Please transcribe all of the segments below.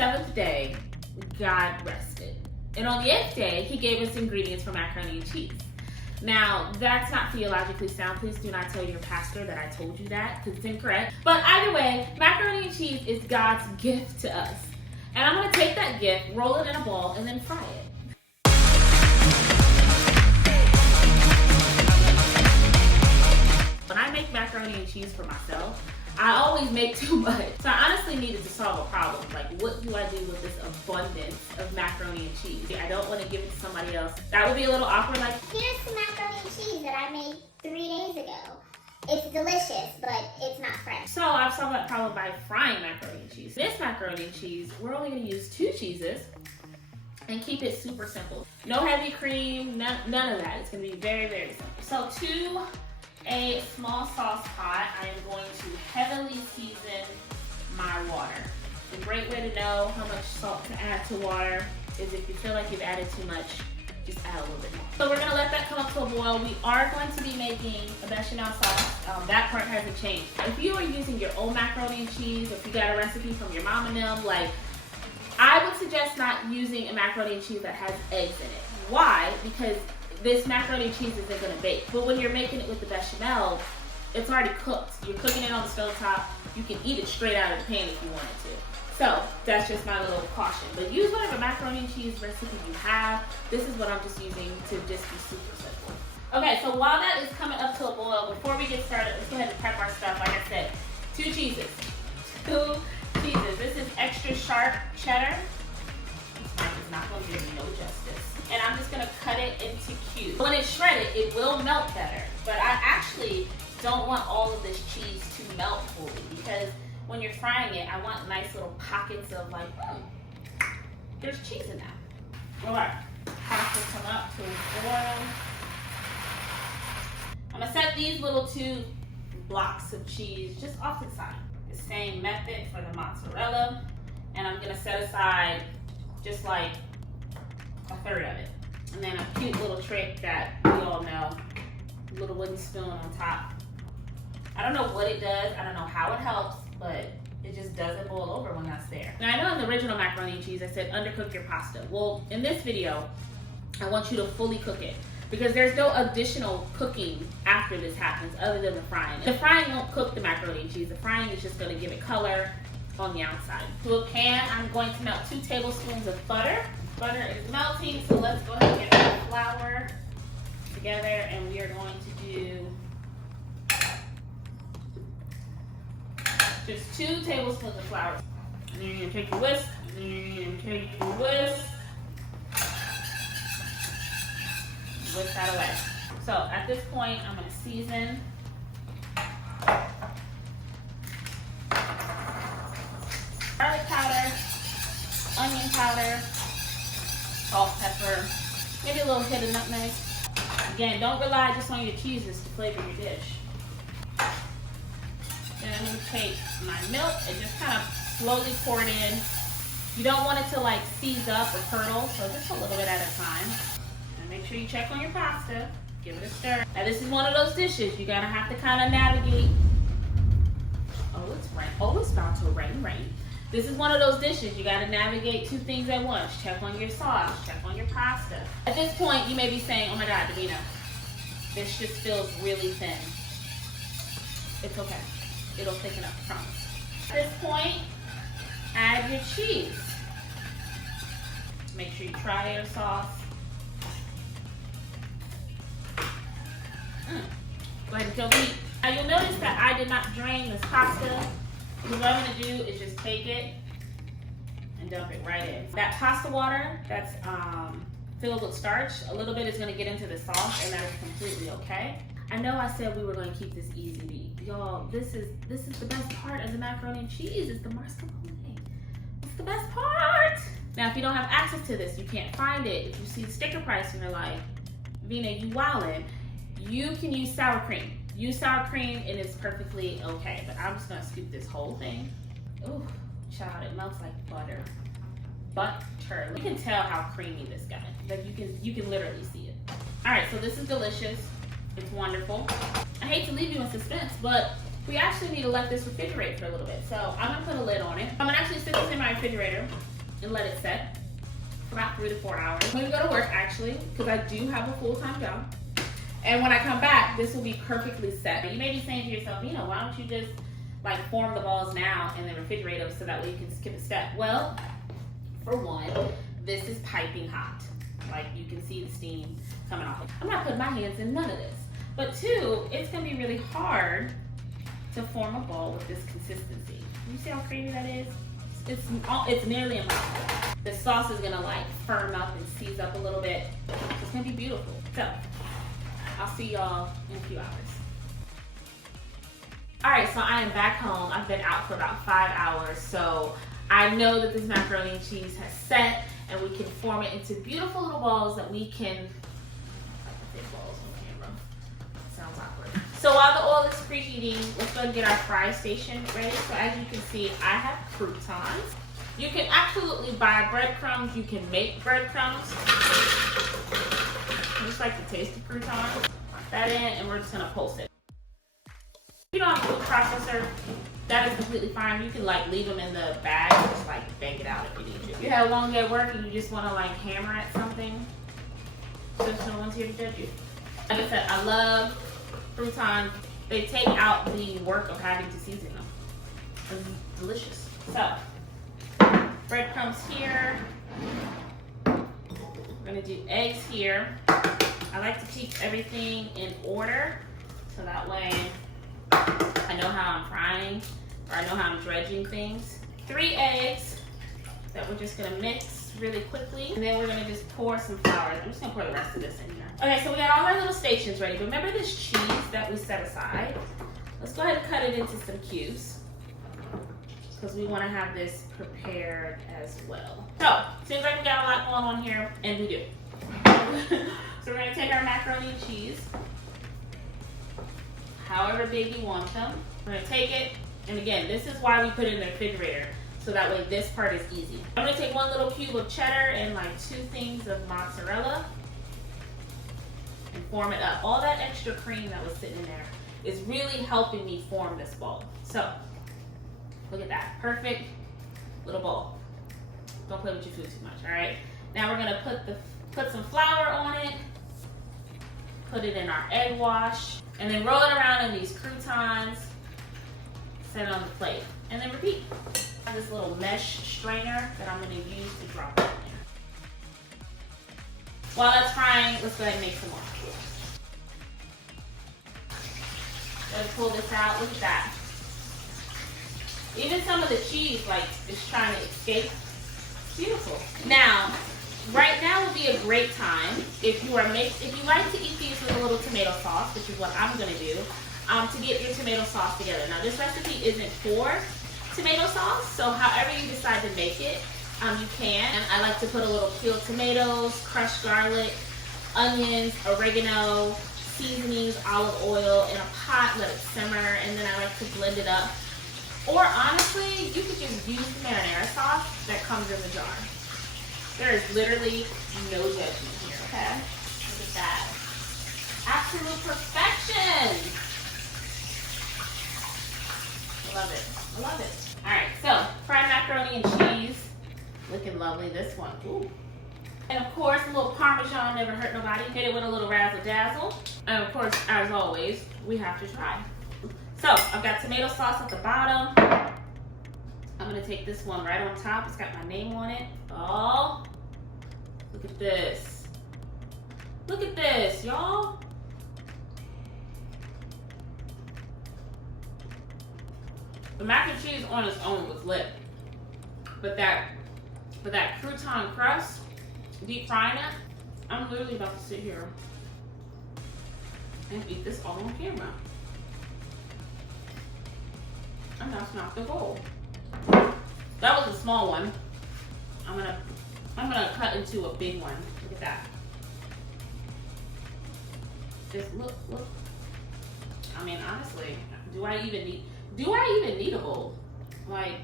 seventh day, God rested. And on the eighth day, he gave us ingredients for macaroni and cheese. Now, that's not theologically sound. Please do not tell your pastor that I told you that, because it's incorrect. But either way, macaroni and cheese is God's gift to us. And I'm gonna take that gift, roll it in a ball, and then fry it. When I make macaroni and cheese for myself, I always make too much. So I honestly needed to solve a problem. Like, what do I do with this abundance of macaroni and cheese? I don't want to give it to somebody else. That would be a little awkward. Like, here's some macaroni and cheese that I made 3 days ago. It's delicious, but it's not fresh. So I've solved that problem by frying macaroni and cheese. This macaroni and cheese, we're only going to use 2 cheeses and keep it super simple. No heavy cream, none of that. It's going to be very, very simple. So to a small sauce pot, I am going to heavily season my water. A great way to know how much salt to add to water is if you feel like you've added too much, just add a little bit more. So we're gonna let that come up to a boil. We are going to be making a bechamel sauce. That part hasn't changed. If you are using your own macaroni and cheese, or if you got a recipe from your mom and them, like, I would suggest not using a macaroni and cheese that has eggs in it. Why? Because this macaroni and cheese isn't gonna bake. But when you're making it with the bechamel, it's already cooked. You're cooking it on the stove top. You can eat it straight out of the pan if you wanted to. So that's just my little caution. But use whatever macaroni and cheese recipe you have. This is what I'm just using to just be super simple. Okay, so while that is coming up to a boil, before we get started, let's go ahead and prep our stuff. Like I said, 2 cheeses. 2 cheeses. This is extra sharp cheddar. This knife is not gonna give me no justice. And I'm just gonna cut it into cubes. When it's shredded, it will melt better. But I actually don't want all of this cheese to melt fully, because when you're frying it, I want nice little pockets of like, there's cheese in that. All right, pasta come up to a boil. I'm gonna set these little 2 blocks of cheese just off to the side. The same method for the mozzarella. And I'm gonna set aside just like a third of it. And then a cute little trick that we all know, a little wooden spoon on top. I don't know what it does, I don't know how it helps, but it just doesn't boil over when that's there. Now I know in the original macaroni and cheese I said undercook your pasta. Well, in this video, I want you to fully cook it, because there's no additional cooking after this happens other than the frying. The frying won't cook the macaroni and cheese. The frying is just gonna give it color on the outside. To a pan, I'm going to melt 2 tablespoons of butter. Butter is melting, so let's go ahead and get our flour together, and we are going to do just 2 tablespoons of flour. And then you're gonna take your whisk, and then you're gonna take your whisk that away. So at this point, I'm gonna season. Garlic powder, onion powder, salt, pepper, maybe a little hit of nutmeg. Again, don't rely just on your cheeses to flavor your dish. Then I'm gonna take my milk and just kind of slowly pour it in. You don't want it to like seize up or curdle, so just a little bit at a time. And make sure you check on your pasta, give it a stir. Now this is one of those dishes you gotta have to kind of navigate. Oh, it's rain. Oh, it's about to rain. This is one of those dishes you gotta navigate 2 things at once. Check on your sauce, check on your pasta. At this point, you may be saying, oh my God, Davina, this just feels really thin. It's okay. It'll thicken up, I promise. At this point, add your cheese. Make sure you try your sauce. Go ahead and kill the heat. Now you'll notice that I did not drain this pasta. Because what I'm gonna do is just take it and dump it right in. That pasta water that's filled with starch, a little bit is gonna get into the sauce, and that is completely okay. I know I said we were gonna keep this easy to eat. Y'all, this is the best part of the macaroni and cheese, is the mascarpone. It's the best part. Now, if you don't have access to this, you can't find it. If you see the sticker price and you're like, Vina, you wildin', you can use sour cream. Use sour cream and it's perfectly okay. But I'm just gonna scoop this whole thing. Ooh, child, it melts like butter. Butter. You can tell how creamy this got. Like you can literally see it. All right, so this is delicious. It's wonderful. I hate to leave you in suspense, but we actually need to let this refrigerate for a little bit. So I'm gonna put a lid on it. I'm gonna actually stick this in my refrigerator and let it set for about 3 to 4 hours. I'm gonna go to work actually, because I do have a full-time job. And when I come back, this will be perfectly set. You may be saying to yourself, you know, why don't you just like form the balls now and then refrigerate them so that way you can skip a step? Well, for one, this is piping hot. Like you can see the steam coming off. I'm not putting my hands in none of this. But two, it's gonna be really hard to form a ball with this consistency. You see how creamy that is? It's nearly impossible. The sauce is gonna like firm up and seize up a little bit. It's gonna be beautiful. So, I'll see y'all in a few hours. All right, so I am back home. I've been out for about 5 hours, so I know that this macaroni and cheese has set, and we can form it into beautiful little balls that we can, balls on camera. Sounds awkward. So while the oil is preheating, let's go and get our fry station ready. So as you can see, I have croutons. You can absolutely buy breadcrumbs. You can make breadcrumbs. I just like the taste of croutons. Put that in, and we're just gonna pulse it. If you don't have a food processor, that is completely fine. You can like leave them in the bag and just like bang it out if you need to. If you had a long day at work and you just want to like hammer at something, there's no one's here to judge you. Like I said, I love croutons. They take out the work of having to season them. It's delicious. So, breadcrumbs here. We're gonna do eggs here. I like to keep everything in order so that way I know how I'm frying, or I know how I'm dredging things. 3 eggs that we're just gonna mix really quickly. And then we're gonna just pour some flour. I'm just gonna pour the rest of this in here. Okay, so we got all our little stations ready. Remember this cheese that we set aside? Let's go ahead and cut it into some cubes, because we wanna have this prepared as well. So, seems like we got a lot going on here, and we do. So we're gonna take our macaroni and cheese, however big you want them. We're gonna take it, and again, this is why we put it in the refrigerator, so that way this part is easy. I'm gonna take 1 little cube of cheddar and like 2 things of mozzarella and form it up. All that extra cream that was sitting in there is really helping me form this ball. So, look at that, perfect little ball. Don't play with your food too much, all right? Now we're gonna put some flour on it, put it in our egg wash, and then roll it around in these croutons, set it on the plate, and then repeat. I have this little mesh strainer that I'm gonna use to drop it in there. While that's frying, let's go ahead and make some more. Let's pull this out, look at that. Even some of the cheese like is trying to escape. It's beautiful. Now, right now would be a great time if you like to eat these with a little tomato sauce, which is what I'm gonna do, to get your tomato sauce together. Now this recipe isn't for tomato sauce, so however you decide to make it, you can. And I like to put a little peeled tomatoes, crushed garlic, onions, oregano, seasonings, olive oil in a pot, let it simmer, and then I like to blend it up. Or honestly, you could just use the marinara sauce that comes in the jar. There is literally no judgment here, okay? Look at that. Absolute perfection. I love it. I love it. All right, so fried macaroni and cheese. Looking lovely, this one. Ooh. And of course, a little Parmesan never hurt nobody. Hit it with a little razzle dazzle. And of course, as always, we have to try. So I've got tomato sauce at the bottom. I'm gonna take this one right on top. It's got my name on it. Oh, look at this. Look at this, y'all. The mac and cheese on its own was lit. But that crouton crust, deep frying it, I'm literally about to sit here and eat this all on camera. And that's not the goal. That was a small one. I'm gonna cut into a big one. Look at that. Just look. I mean, honestly, do I even need a bowl? Like,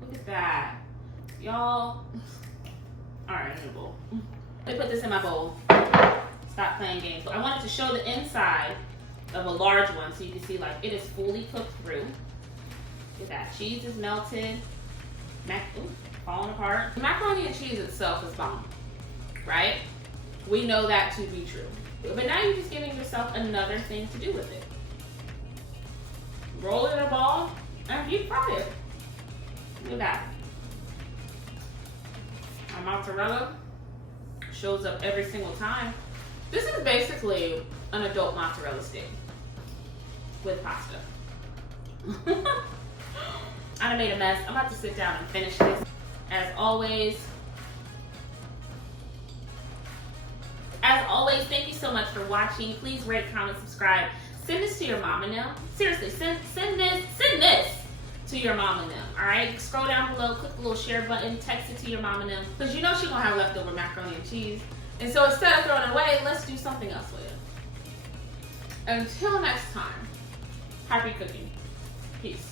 look at that, y'all. All right, I need a bowl. Let me put this in my bowl. Stop playing games. I wanted to show the inside of a large one so you can see like it is fully cooked through. Look at that, cheese is melted. Falling apart. Macaroni and cheese itself is bomb, right? We know that to be true. But now you're just giving yourself another thing to do with it. Roll it in a ball and you fry it. Look at that. Our mozzarella shows up every single time. This is basically an adult mozzarella stick with pasta. I done made a mess. I'm about to sit down and finish this. As always, thank you so much for watching. Please rate, comment, subscribe. Send this to your mom and them. Seriously, send this to your mom and them. All right, scroll down below, click the little share button, text it to your mom and them, because you know she's gonna have leftover macaroni and cheese. And so instead of throwing it away, let's do something else with it. Until next time, happy cooking. Peace.